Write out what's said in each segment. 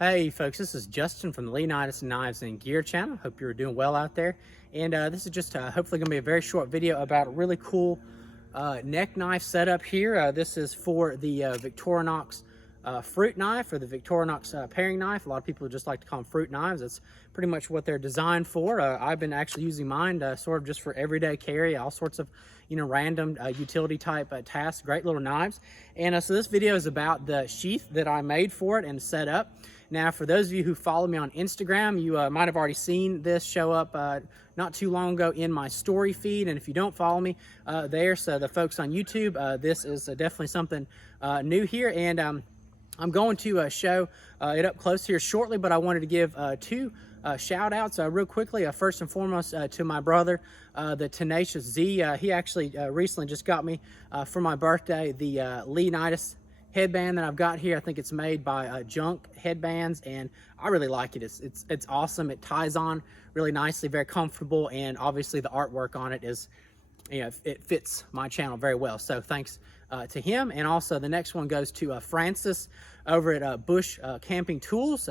Hey folks, this is Justin from the Leonidas Knives and Gear channel. Hope you're doing well out there. And this is just hopefully going to be a very short video about a really cool neck knife setup here. This is for the Victorinox fruit knife, or the Victorinox paring knife. A lot of people just like to call them fruit knives. That's pretty much what they're designed for. I've been actually using mine sort of just for everyday carry, all sorts of random utility type tasks. Great little knives. And so this video is about the sheath that I made for it and set up. Now, for those of you who follow me on Instagram, you might have already seen this show up not too long ago in my story feed. And if you don't follow me there, so the folks on YouTube, this is definitely something new here. And I'm going to show it up close here shortly, but I wanted to give two shout outs real quickly. First and foremost to my brother, the Tenacious Z. He actually recently just got me for my birthday the Leonidas headband that I've got here. I think it's made by Junk Headbands, and I really like it. It's awesome. It ties on really nicely, very comfortable, and obviously the artwork on it is, it fits my channel very well. So thanks to him. And also the next one goes to Francis over at Bush Camping Tools,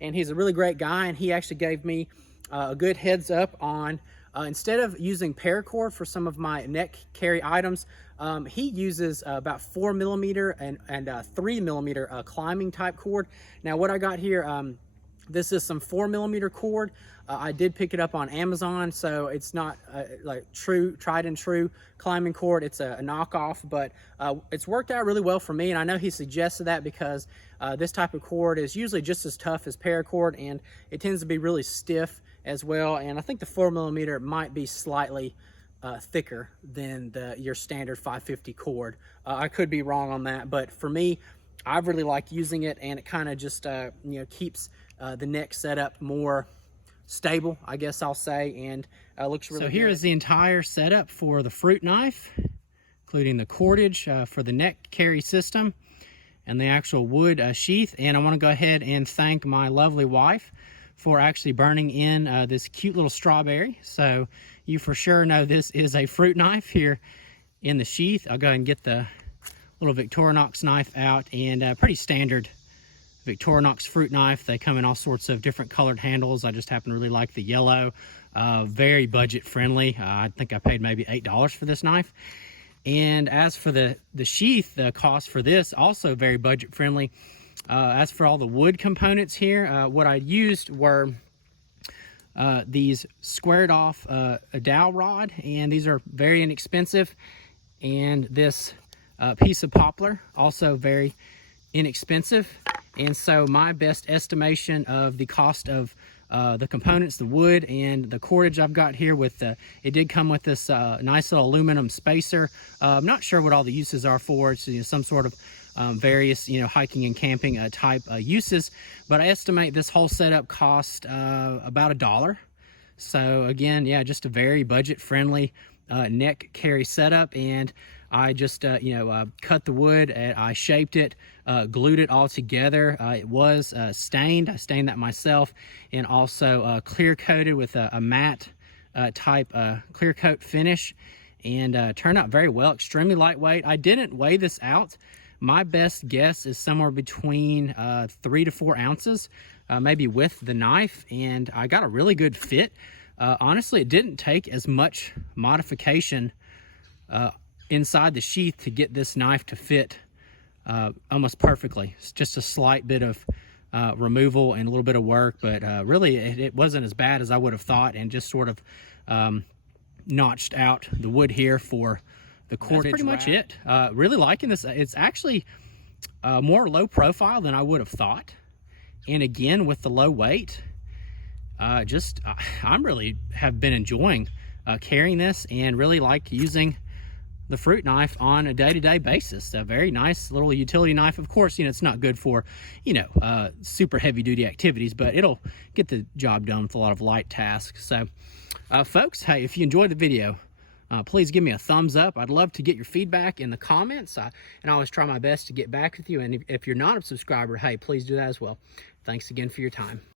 and he's a really great guy, and he actually gave me a good heads up on instead of using paracord for some of my neck carry items, he uses about 4mm and 3mm climbing type cord. Now what I got here, this is some 4mm cord. I did pick it up on Amazon, so it's not like tried and true climbing cord. It's a knockoff, but it's worked out really well for me. And I know he suggested that because this type of cord is usually just as tough as paracord, and it tends to be really stiff as well. And I think the 4mm might be slightly thicker than your standard 550 cord. I could be wrong on that, but for me, I've really liked using it, and it kind of just keeps the neck setup more stable, I guess I'll say, and looks really good. So here is the entire setup for the fruit knife, including the cordage for the neck carry system and the actual wood sheath. And I want to go ahead and thank my lovely wife for actually burning in this cute little strawberry. So you for sure know this is a fruit knife here in the sheath. I'll go ahead and get the little Victorinox knife out, and pretty standard Victorinox fruit knife. They come in all sorts of different colored handles. I just happen to really like the yellow. Very budget friendly. I think I paid maybe $8 for this knife. And as for the sheath, the cost for this also very budget friendly. As for all the wood components here, what I used were these squared off a dowel rod, and these are very inexpensive. And this piece of poplar, also very inexpensive. And so my best estimation of the cost of the components, the wood and the cordage I've got here with it did come with this nice little aluminum spacer. I'm not sure what all the uses are for. It's some sort of various hiking and camping type uses, but I estimate this whole setup cost about $1. So again, yeah, just a very budget friendly neck carry setup. And I just cut the wood, I shaped it, glued it all together. It was stained. I stained that myself, and also clear coated with a matte type clear coat finish, and turned out very well. Extremely lightweight. I didn't weigh this out. My best guess is somewhere between 3 to 4 ounces, maybe with the knife, and I got a really good fit. Honestly, it didn't take as much modification inside the sheath to get this knife to fit almost perfectly. It's just a slight bit of removal and a little bit of work, but really it wasn't as bad as I would have thought, and just sort of notched out the wood here for the cordage. That's pretty much it. Really liking this. It's actually more low profile than I would have thought, and again with the low weight, I'm really have been enjoying carrying this, and really like using the fruit knife on a day-to-day basis. A very nice little utility knife. Of course, it's not good for, super heavy-duty activities, but it'll get the job done with a lot of light tasks. So, folks, hey, if you enjoyed the video, please give me a thumbs up. I'd love to get your feedback in the comments, and I always try my best to get back with you. And if you're not a subscriber, hey, please do that as well. Thanks again for your time.